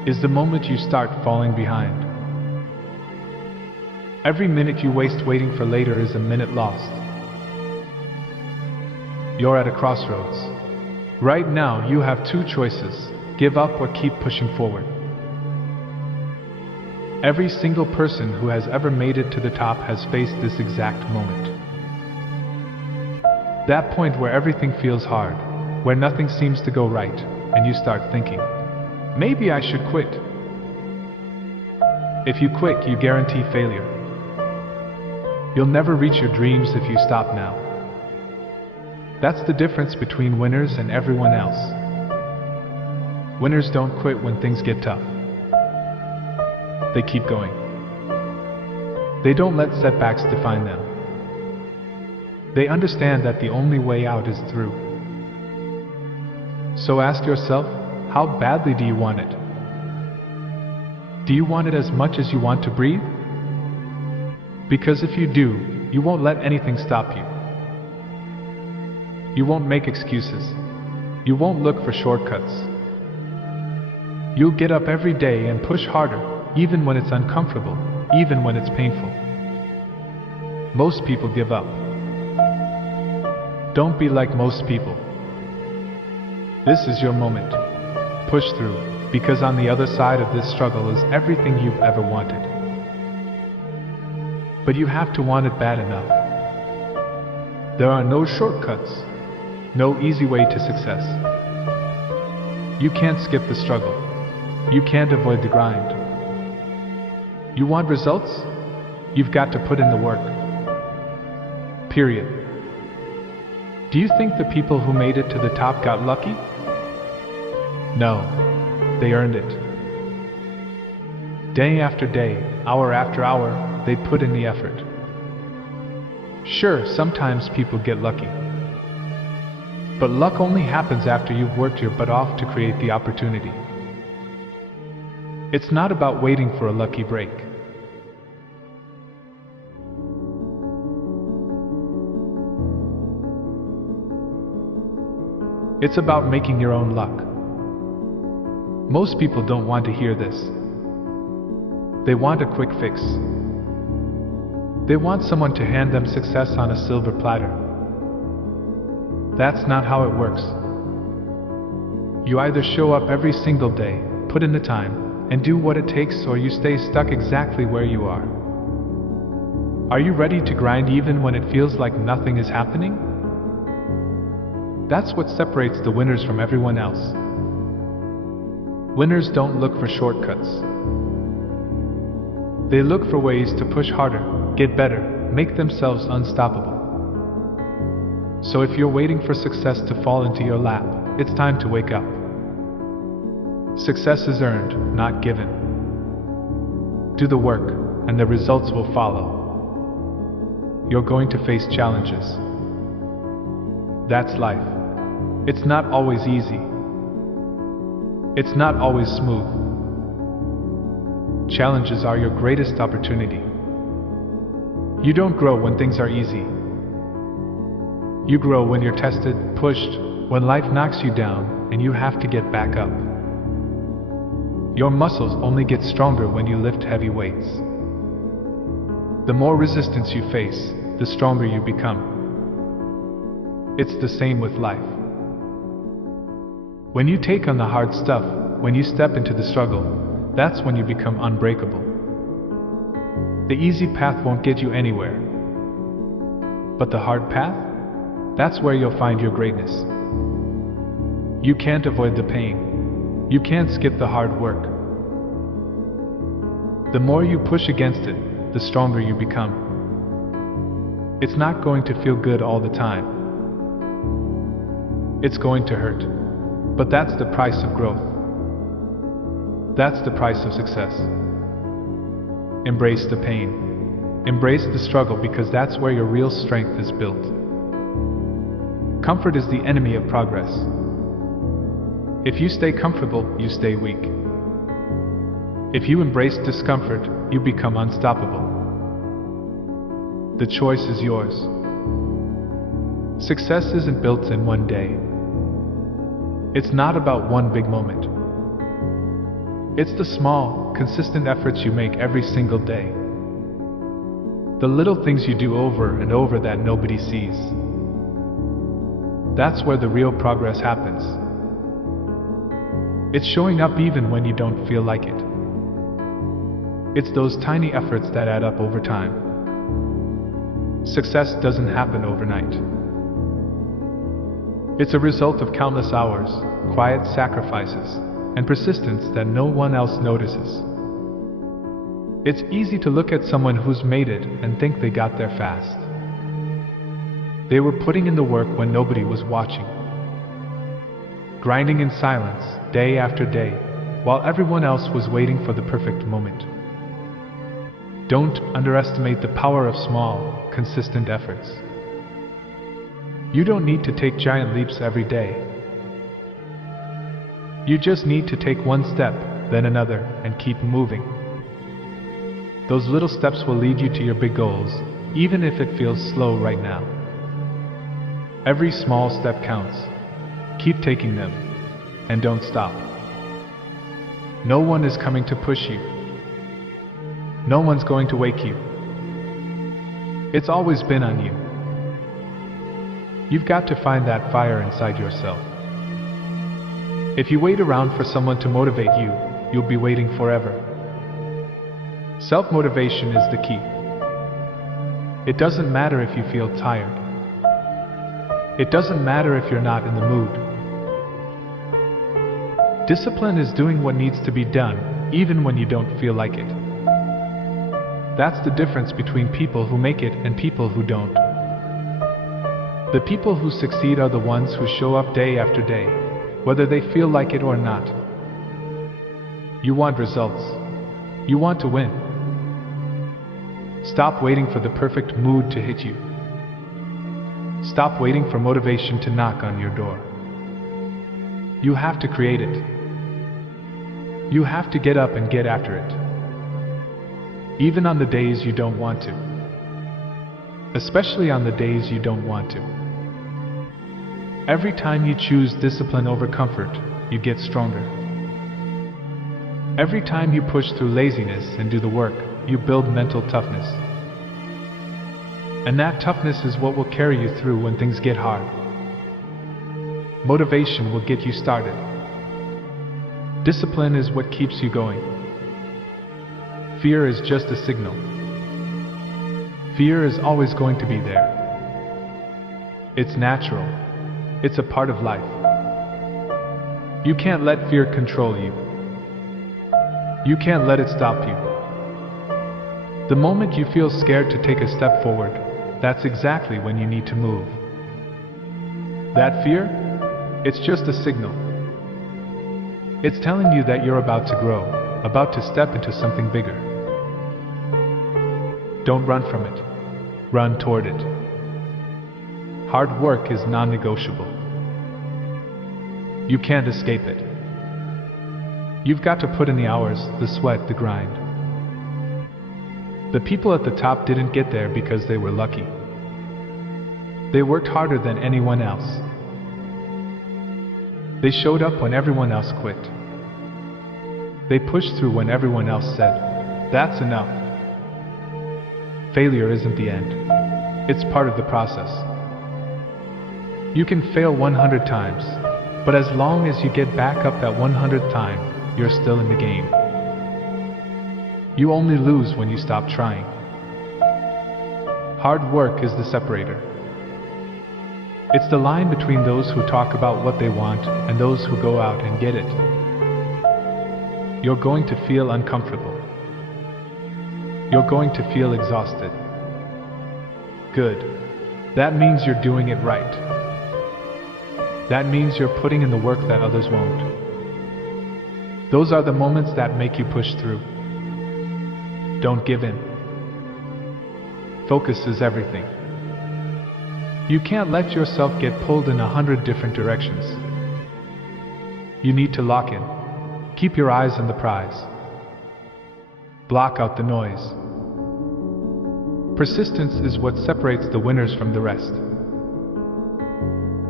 is the moment you start falling behind. Every minute you waste waiting for later is a minute lost. You're at a crossroads. Right now you have two choices: give up or keep pushing forward. Every single person who has ever made it to the top has faced this exact moment. That point where everything feels hard, where nothing seems to go right, and you start thinking, "Maybe I should quit." If you quit, you guarantee failure. You'll never reach your dreams if you stop now. That's the difference between winners and everyone else. Winners don't quit when things get tough. They keep going. They don't let setbacks define them. They understand that the only way out is through. So ask yourself, how badly do you want it? Do you want it as much as you want to breathe? Because if you do, you won't let anything stop you. You won't make excuses. You won't look for shortcuts. You'll get up every day and push harder, even when it's uncomfortable, even when it's painful. Most people give up. Don't be like most people. This is your moment. Push through, because on the other side of this struggle is everything you've ever wanted. but you have to want it bad enough. There are no shortcuts, no easy way to success. You can't skip the struggle. You can't avoid the grind. You want results? You've got to put in the work. Period. Do you think the people who made it to the top got lucky? No, they earned it. Day after day, hour after hour, they put in the effort. Sure, sometimes people get lucky. But luck only happens after you've worked your butt off to create the opportunity. It's not about waiting for a lucky break. It's about making your own luck. Most people don't want to hear this. They want a quick fix. They want someone to hand them success on a silver platter. That's not how it works. You either show up every single day, put in the time, and do what it takes, or you stay stuck exactly where you are. Are you ready to grind even when it feels like nothing is happening? That's what separates the winners from everyone else. Winners don't look for shortcuts. They look for ways to push harder, get better, make themselves unstoppable. So if you're waiting for success to fall into your lap, it's time to wake up. Success is earned, not given. Do the work, and the results will follow. You're going to face challenges. That's life. It's not always easy. It's not always smooth. Challenges are your greatest opportunity. You don't grow when things are easy. You grow when you're tested, pushed, when life knocks you down and you have to get back up. Your muscles only get stronger when you lift heavy weights. The more resistance you face, the stronger you become. It's the same with life. When you take on the hard stuff, when you step into the struggle, that's when you become unbreakable. The easy path won't get you anywhere. But the hard path? That's where you'll find your greatness. You can't avoid the pain. You can't skip the hard work. The more you push against it, the stronger you become. It's not going to feel good all the time. It's going to hurt. But that's the price of growth. That's the price of success. Embrace the pain. Embrace the struggle, because that's where your real strength is built. Comfort is the enemy of progress. If you stay comfortable, you stay weak. If you embrace discomfort, you become unstoppable. The choice is yours. Success isn't built in one day. It's not about one big moment. It's the small, consistent efforts you make every single day. The little things you do over and over that nobody sees. That's where the real progress happens. It's showing up even when you don't feel like it. It's those tiny efforts that add up over time. Success doesn't happen overnight. It's a result of countless hours, quiet sacrifices, and persistence that no one else notices. It's easy to look at someone who's made it and think they got there fast. They were putting in the work when nobody was watching. Grinding in silence, day after day, while everyone else was waiting for the perfect moment. Don't underestimate the power of small, consistent efforts. You don't need to take giant leaps every day. You just need to take one step, then another, and keep moving. Those little steps will lead you to your big goals, even if it feels slow right now. Every small step counts. Keep taking them, and don't stop. No one is coming to push you. No one's going to wake you. It's always been on you. You've got to find that fire inside yourself. If you wait around for someone to motivate you, you'll be waiting forever. Self-motivation is the key. It doesn't matter if you feel tired. It doesn't matter if you're not in the mood. Discipline is doing what needs to be done, even when you don't feel like it. That's the difference between people who make it and people who don't. The people who succeed are the ones who show up day after day, whether they feel like it or not. You want results. You want to win. Stop waiting for the perfect mood to hit you. Stop waiting for motivation to knock on your door. You have to create it. You have to get up and get after it. Even on the days you don't want to. Especially on the days you don't want to. Every time you choose discipline over comfort, you get stronger. Every time you push through laziness and do the work, you build mental toughness. And that toughness is what will carry you through when things get hard. Motivation will get you started. Discipline is what keeps you going. Fear is just a signal. Fear is always going to be there. It's natural. It's a part of life. You can't let fear control you. You can't let it stop you. The moment you feel scared to take a step forward, that's exactly when you need to move. That fear? It's just a signal. It's telling you that you're about to grow, about to step into something bigger. Don't run from it. Run toward it. Hard work is non-negotiable. You can't escape it. You've got to put in the hours, the sweat, the grind. The people at the top didn't get there because they were lucky. They worked harder than anyone else. They showed up when everyone else quit. They pushed through when everyone else said, "That's enough." Failure isn't the end. It's part of the process. You can fail 100 times, but as long as you get back up that 100th time, you're still in the game. You only lose when you stop trying. Hard work is the separator. It's the line between those who talk about what they want and those who go out and get it. You're going to feel uncomfortable. You're going to feel exhausted. Good. That means you're doing it right. That means you're putting in the work that others won't. Those are the moments that make you push through. Don't give in. Focus is everything. You can't let yourself get pulled in 100 different directions. You need to lock in. Keep your eyes on the prize. Block out the noise. Persistence is what separates the winners from the rest.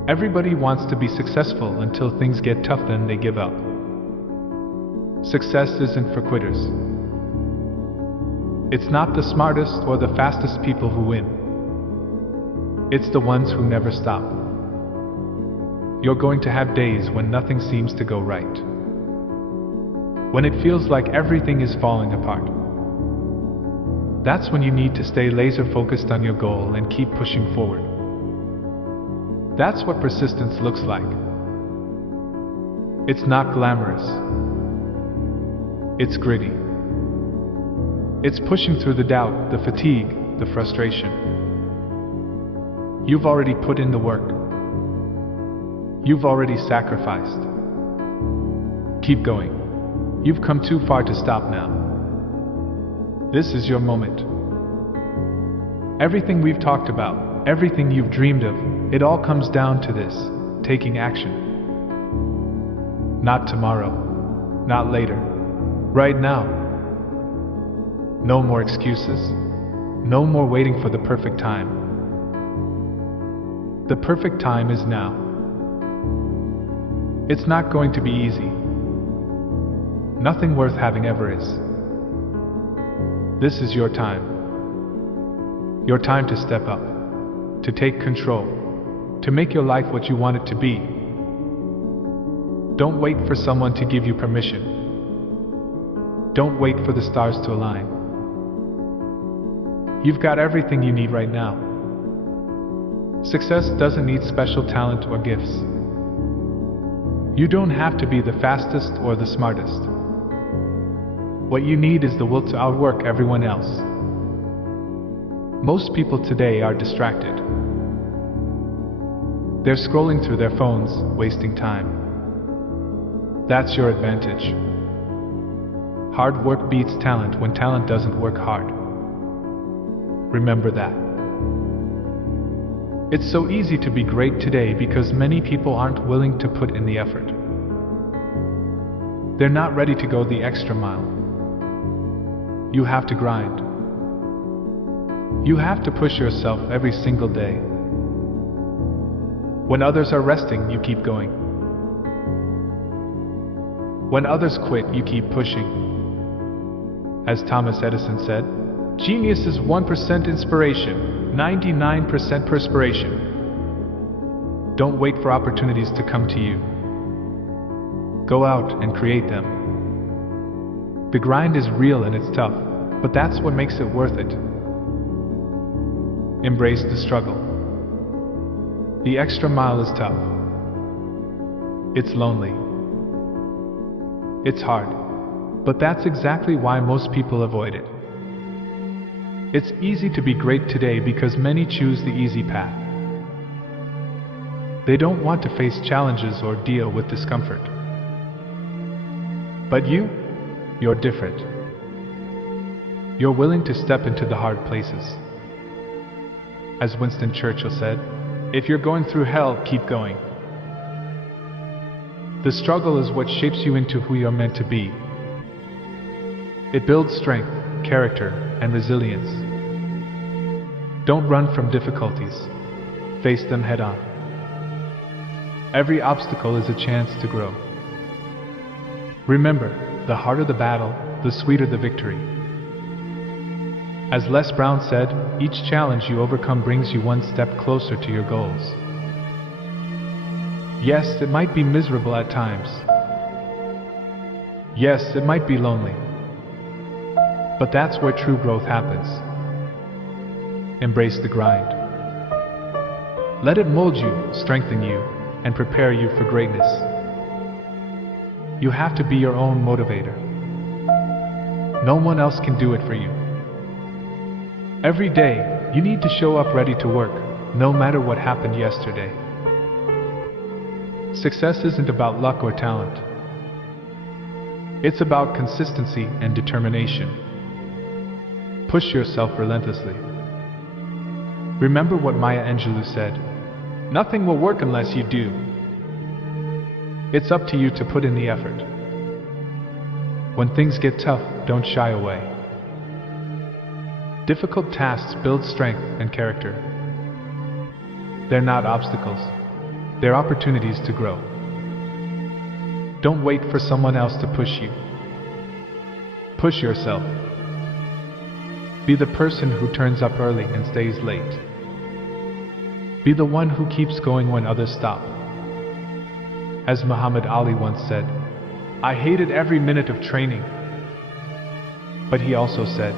Everybody wants to be successful until things get tough, then they give up. Success isn't for quitters. It's not the smartest or the fastest people who win. It's the ones who never stop. You're going to have days when nothing seems to go right. When it feels like everything is falling apart. That's when you need to stay laser focused on your goal and keep pushing forward. That's what persistence looks like. It's not glamorous. It's gritty. It's pushing through the doubt, the fatigue, the frustration. You've already put in the work. You've already sacrificed. Keep going. You've come too far to stop now. This is your moment. Everything we've talked about, everything you've dreamed of, it all comes down to this: taking action. Not tomorrow. Not later. Right now. No more excuses. No more waiting for the perfect time. The perfect time is now. It's not going to be easy. Nothing worth having ever is. This is your time. Your time to step up, to take control, to make your life what you want it to be. Don't wait for someone to give you permission. Don't wait for the stars to align. You've got everything you need right now. Success doesn't need special talent or gifts. You don't have to be the fastest or the smartest. What you need is the will to outwork everyone else. Most people today are distracted. They're scrolling through their phones, wasting time. That's your advantage. Hard work beats talent when talent doesn't work hard. Remember that. It's so easy to be great today because many people aren't willing to put in the effort. They're not ready to go the extra mile. You have to grind. You have to push yourself every single day. When others are resting, you keep going. When others quit, you keep pushing. As Thomas Edison said, genius is 1% inspiration, 99% perspiration. Don't wait for opportunities to come to you. Go out and create them. The grind is real and it's tough, but that's what makes it worth it. Embrace the struggle. The extra mile is tough. It's lonely. It's hard. But that's exactly why most people avoid it. It's easy to be great today because many choose the easy path. They don't want to face challenges or deal with discomfort. But you're different. You're willing to step into the hard places. As Winston Churchill said, if you're going through hell, keep going. The struggle is what shapes you into who you're meant to be. It builds strength, character, and resilience. Don't run from difficulties. Face them head on. Every obstacle is a chance to grow. Remember, the harder the battle, the sweeter the victory. As Les Brown said, each challenge you overcome brings you one step closer to your goals. Yes, it might be miserable at times. Yes, it might be lonely. But that's where true growth happens. Embrace the grind. Let it mold you, strengthen you, and prepare you for greatness. You have to be your own motivator. No one else can do it for you. Every day, you need to show up ready to work, no matter what happened yesterday. Success isn't about luck or talent. It's about consistency and determination. Push yourself relentlessly. Remember what Maya Angelou said, "Nothing will work unless you do." It's up to you to put in the effort. When things get tough, don't shy away. Difficult tasks build strength and character. They're not obstacles. They're opportunities to grow. Don't wait for someone else to push you. Push yourself. Be the person who turns up early and stays late. Be the one who keeps going when others stop. As Muhammad Ali once said, "I hated every minute of training." But he also said,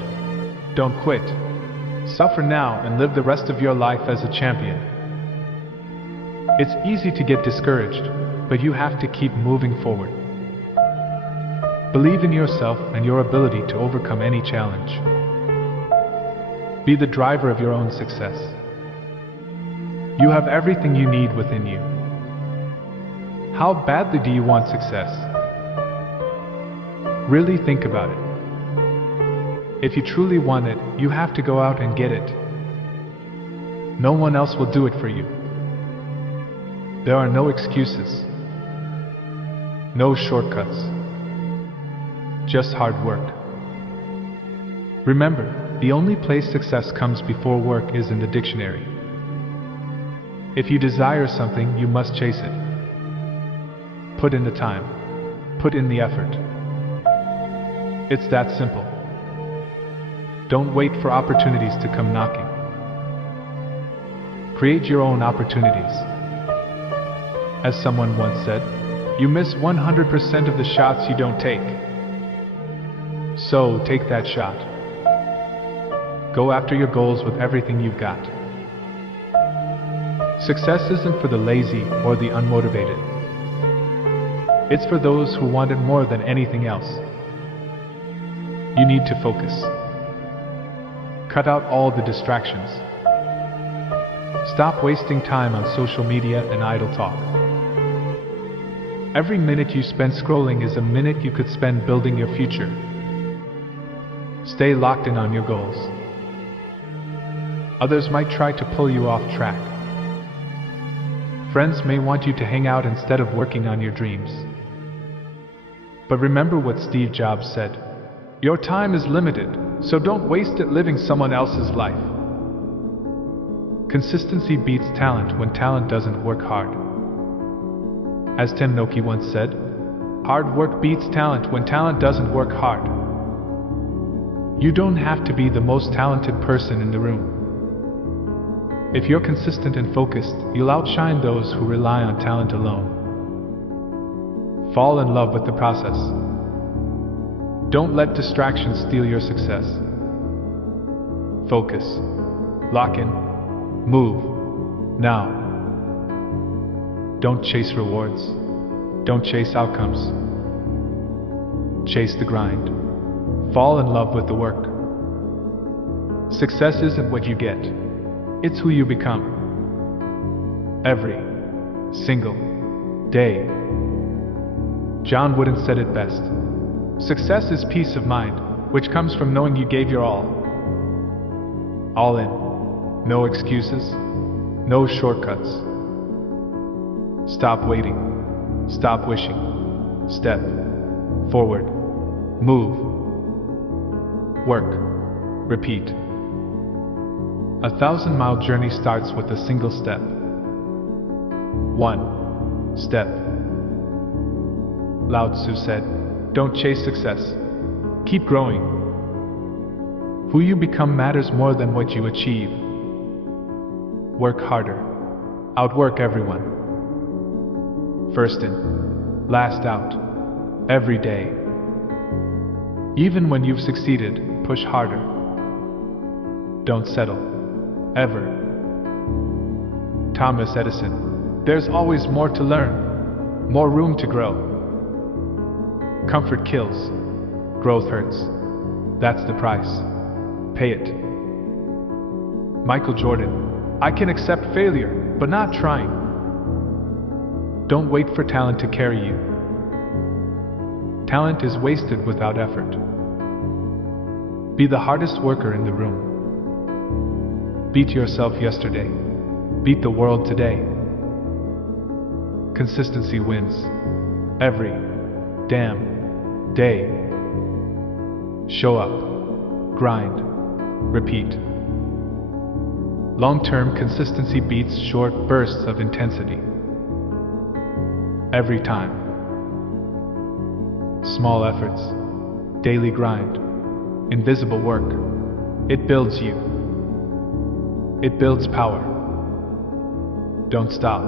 "Don't quit. Suffer now and live the rest of your life as a champion." It's easy to get discouraged, but you have to keep moving forward. Believe in yourself and your ability to overcome any challenge. Be the driver of your own success. You have everything you need within you. How badly do you want success? Really think about it. If you truly want it, you have to go out and get it. No one else will do it for you. There are no excuses. No shortcuts. Just hard work. Remember, the only place success comes before work is in the dictionary. If you desire something, you must chase it. Put in the time. Put in the effort. It's that simple. Don't wait for opportunities to come knocking. Create your own opportunities. As someone once said, you miss 100% of the shots you don't take. So take that shot. Go after your goals with everything you've got. Success isn't for the lazy or the unmotivated. It's for those who want it more than anything else. You need to focus. Cut out all the distractions. Stop wasting time on social media and idle talk. Every minute you spend scrolling is a minute you could spend building your future. Stay locked in on your goals. Others might try to pull you off track. Friends may want you to hang out instead of working on your dreams. But remember what Steve Jobs said, "Your time is limited, so don't waste it living someone else's life." Consistency beats talent when talent doesn't work hard. As Tim Noki once said, hard work beats talent when talent doesn't work hard. You don't have to be the most talented person in the room. If you're consistent and focused, you'll outshine those who rely on talent alone. Fall in love with the process. Don't let distractions steal your success. Focus. Lock in. Move. Now. Don't chase rewards. Don't chase outcomes. Chase the grind. Fall in love with the work. Success isn't what you get. It's who you become. Every single day. John Wooden said it best. Success is peace of mind, which comes from knowing you gave your all. All in. No excuses. No shortcuts. Stop waiting. Stop wishing. Step forward. Move. Work. Repeat. 1,000-mile journey starts with a single step. One step. Lao Tzu said, "Don't chase success. Keep growing." Who you become matters more than what you achieve. Work harder. Outwork everyone. First in, last out. Every day. Even when you've succeeded, push harder. Don't settle. Ever. Thomas Edison. There's always more to learn. More room to grow. Comfort kills. Growth hurts. That's the price. Pay it. Michael Jordan. I can accept failure, but not trying. Don't wait for talent to carry you. Talent is wasted without effort. Be the hardest worker in the room. Beat yourself yesterday. Beat the world today. Consistency wins. Every damn day. Show up. Grind. Repeat. Long-term consistency beats short bursts of intensity. Every time. Small efforts. Daily grind. Invisible work. It builds you. It builds power. Don't stop.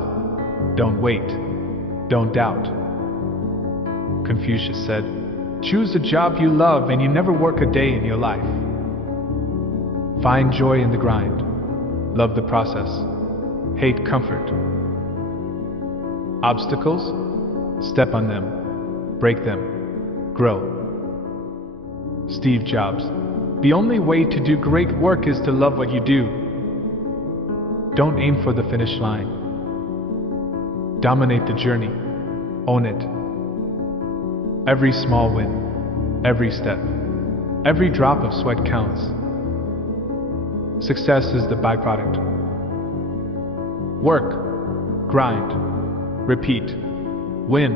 Don't wait. Don't doubt. Confucius said, "Choose a job you love and you never work a day in your life." Find joy in the grind. Love the process. Hate comfort. Obstacles? Step on them. Break them. Grow. Steve Jobs. The only way to do great work is to love what you do. Don't aim for the finish line. Dominate the journey. Own it. Every small win. Every step. Every drop of sweat counts. Success is the byproduct. Work. Grind. Repeat. Win.